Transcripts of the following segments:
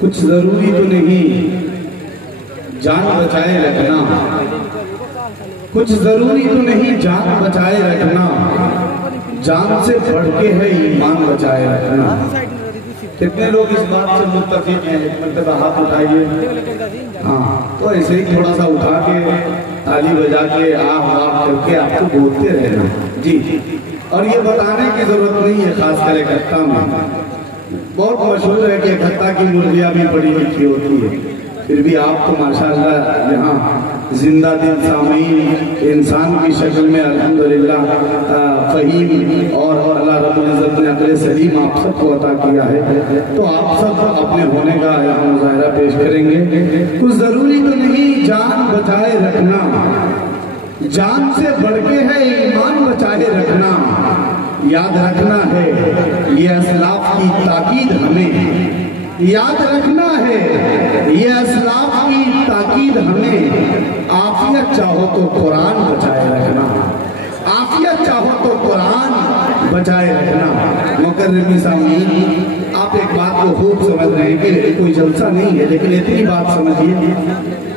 کچھ ضروری تو نہیں جان بچائے رکھنا، کچھ ضروری تو نہیں جان بچائے رکھنا، جان سے بڑھ کے ہے ایمان بچائے رکھنا۔ کتنے لوگ اس بات سے متفق ہیں؟ ایک مرتبہ ہاتھ اٹھائیے۔ ہاں، تو ایسے ہی تھوڑا سا اٹھا کے تالی بجا کے آہ آہ کر کے آپ کو بولتے رہنا۔ جی، اور یہ بتانے کی ضرورت نہیں ہے، خاص کر اکٹھا میں بہت مشہور ہے کہ اکٹھا کی مرغیاں بھی بڑی لکھی ہوتی ہے، پھر بھی آپ کو ماشاءاللہ یہاں زندہ دل سامعین انسان کی شکل میں الحمدللہ فہیم اور اللہ رب العزت نے عقل سلیم آپ سب کو عطا کیا ہے، تو آپ سب اپنے ہونے کا یہاں مظاہرہ پیش کریں گے۔ کچھ ضروری تو نہیں جان بچائے رکھنا، جان سے بڑھ کے ہے ایمان بچائے رکھنا، یاد رکھنا ہے یہ اسلاف کی تاکید ہمیں، یاد رکھنا ہے یہ اسلاف کی تاکید ہمیں، عافیت چاہو تو قرآن بچائے رکھنا، عافیت چاہو تو قرآن بچائے رکھنا۔ مکرمی سامعین، آپ ایک بات کو خوب سمجھ رہے ہیں کہ کوئی جلسہ نہیں ہے، لیکن اتنی بات سمجھیے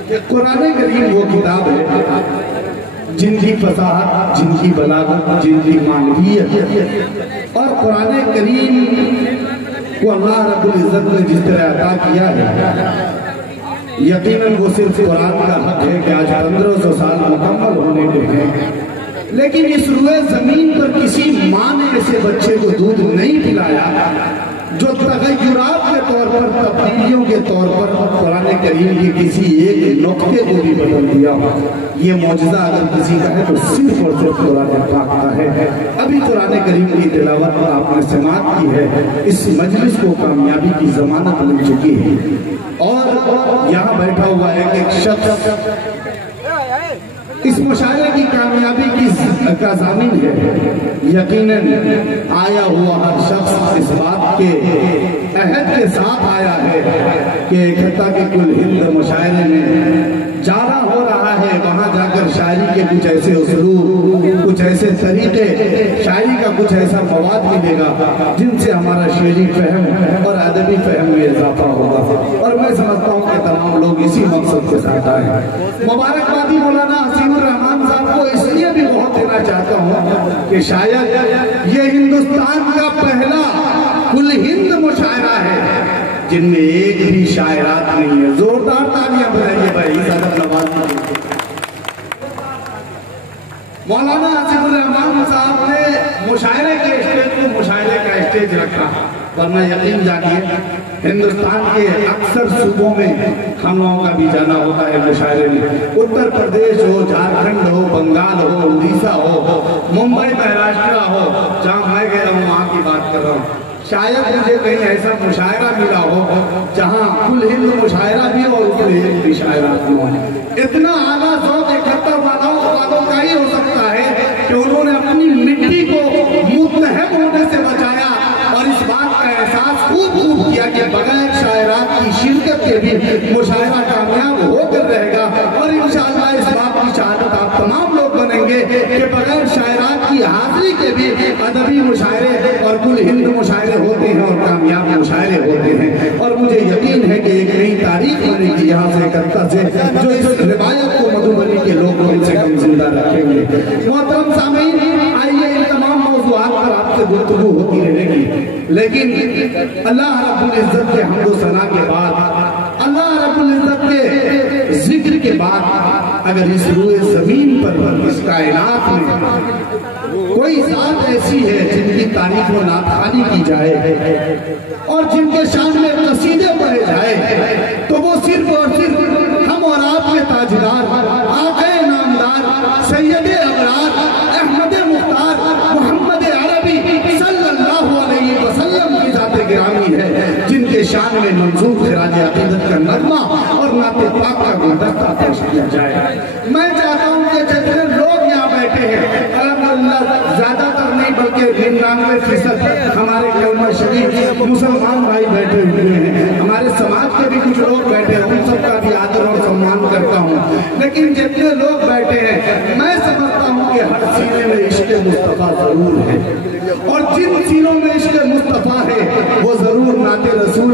کہ قرآن کریم وہ کتاب ہے جن کی فصاحت، جن کی بلاغت، جن کی معنویت، اور قرآن کریم کو اللہ رب العزت نے جس طرح عطا کیا ہے، یقیناً وہ صرف قرآن کا حق ہے کہ آج 1500 سال مکمل ہونے کو ہیں، لیکن اس روئے زمین پر کسی ماں نے ایسے بچے کو دودھ نہیں پلایا جو تغیرات کے طور پر، تبدیلیوں کے طور پر قرآن کریم کی کسی ایک نقطے کو بھی بدل دیا۔ یہ معجزہ اگر کسی کا ہے تو صرف اور صرف قرآن پاک کا ہے۔ ابھی قرآن کریم کی تلاوت آپ نے سماعت کی ہے، اس مجلس کو کامیابی کی ضمانت مل چکی ہے، اور یہاں بیٹھا ہوا ایک شخص اس مشاعرے کی کامیابی کا ضامن ہے۔ یقیناً آیا ہوا ہر شخص اس بات کے عہد کے ساتھ آیا ہے کہ اکٹھا کے کل ہند مشاعرے میں جارا ہو رہا ہے، وہاں جا کر شاعری کے کچھ ایسے اسلوب، کچھ ایسے طریقے، شاعری کا کچھ ایسا مواد ملے گا جن سے ہمارا شعری فہم اور ادبی فہم میں اضافہ ہوگا، اور میں سمجھتا ہوں کہ تمام لوگ اسی مقصد کے ساتھ آئے ہیں۔ مبارکبادی مولانا حسین الرحمان صاحب کو اس لیے بھی بہت دینا چاہتا ہوں کہ شاید یہ ہندوستان کا پہلا کل ہند مشاعرہ ہے جن میں ایک بھی شاعرات نہیں ہے۔ زوردار تالیاں بجائیے بھائی صدر نواز۔ مولانا حسین الرحمان صاحب نے مشاعرے کے اسٹیج کو مشاعرے کا اسٹیج رکھا، ورنہ یقین جانیے ہندوستان کے اکثر صوبوں میں ہم لوگوں کا بھی جانا ہوتا ہے مشاعرے میں، اتر پردیش ہو، جھارکھنڈ ہو، بنگال ہو، اڑیسہ ہو، ممبئی مہاراشٹر ہو، جہاں میں گیا ہوں وہاں کی بات کر رہا ہوں۔ شاید مجھے کہیں ایسا مشاعرہ ملا ہو جہاں کل ہند مشاعرہ بھی ہو، اس میں ایک بھی شاعرہ بھی ہو۔ اتنا اعلیٰ ذوق اکٹھا والوں کا ہی ہو سکتا ہے کہ انہوں نے اپنی مٹی کو متحد ہونے سے بچایا، اور اس بات کا احساس خوب کیا کہ بغیر شاعرات کی شرکت کے بھی مشاعرہ کامیاب ہو کر رہے گا، اور انشاءاللہ اس بات کی شہادت آپ تمام لوگ بنیں گے کہ بغیر شاعرات کی حاضری کے بھی ادبی مشاعرے اور کل ہند مشاعرے ہوتے ہیں اور کامیاب مشاعرے ہوتے ہیں، اور مجھے یقین ہے کہ ایک نئی تاریخ بنے گی یہاں سے کلکتہ سے، جو اس روایت کو مدھوبنی کے لوگ کم سے کم زندہ رکھیں گے۔ محترم سامعین، آئیے ان تمام موضوعات پر آپ سے گفتگو ہوتی رہے گی، لیکن اللہ رب العزت کے حمد و ثنا کے بعد، اللہ رب العزت کے ذکر کے بعد، اگر اس روئے زمین پر، اس کائنات میں کوئی ذات ایسی ہے جن کی تعریف و نعت کی جائے اور جن کے شان میں قصیدے پڑھے جائے، تو وہ صرف اور صرف ہم اور آپ کے تاجدار، آقا نامدار، سید ابرار، احمد مختار، محمد عربی صلی اللہ علیہ وسلم کی ذات گرامی ہے، جن کے شان میں منظور خراج عقیدت کا نغمہ اور نعت پاک کا گلدستہ پیش کیا جائے۔ میں چاہتا ہوں کہ جتنے لوگ یہاں بیٹھے ہیں، الحمدللہ زیادہ تر نہیں بلکہ 99% ہمارے کلمہ شریف مسلمان بھائی بیٹھے ہوئے ہیں، ہمارے سماج کے بھی کچھ لوگ بیٹھے ہیں، ان سب کا بھی آدر اور سمان کرتا ہوں، لیکن جتنے لوگ بیٹھے ہیں میں سمجھتا ہوں کہ ہر سینے میں عشق مصطفیٰ ضرور ہے، اور جن سینوں میں عشق مصطفیٰ ہے وہ ضرور نعت رسول